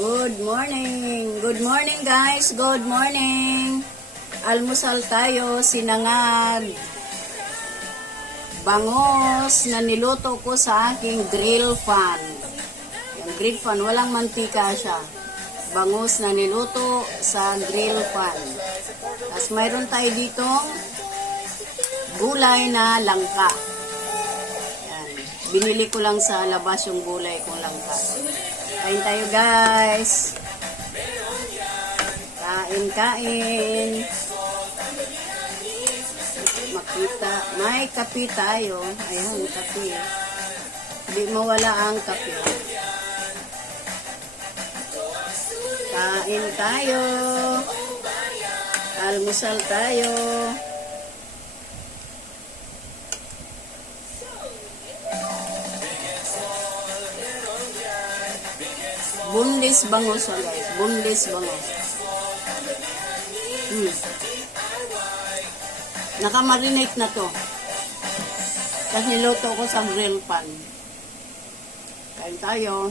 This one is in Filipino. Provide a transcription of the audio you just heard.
morning. Good morning guys. Good morning. Almusal tayo, sinangag. Bangos na niluto ko sa aking grill fan. Yung grill fan, walang mantika siya. Bangos na niluto sa grill fan. Tapos mayroon tayo ditong gulay na langka. Binili ko lang sa labas yung gulay kong langka. Kain tayo guys. Kain, kain. Makita. May kape tayo. Ayan, kape. Hindi mawala ang kape. Kain tayo. Almusal tayo. Bunlis bangos oh guys. Bunlis bangos. Hmm. Nakamarinate na to. Tapos niluto ko sa grill pan. Kain tayo.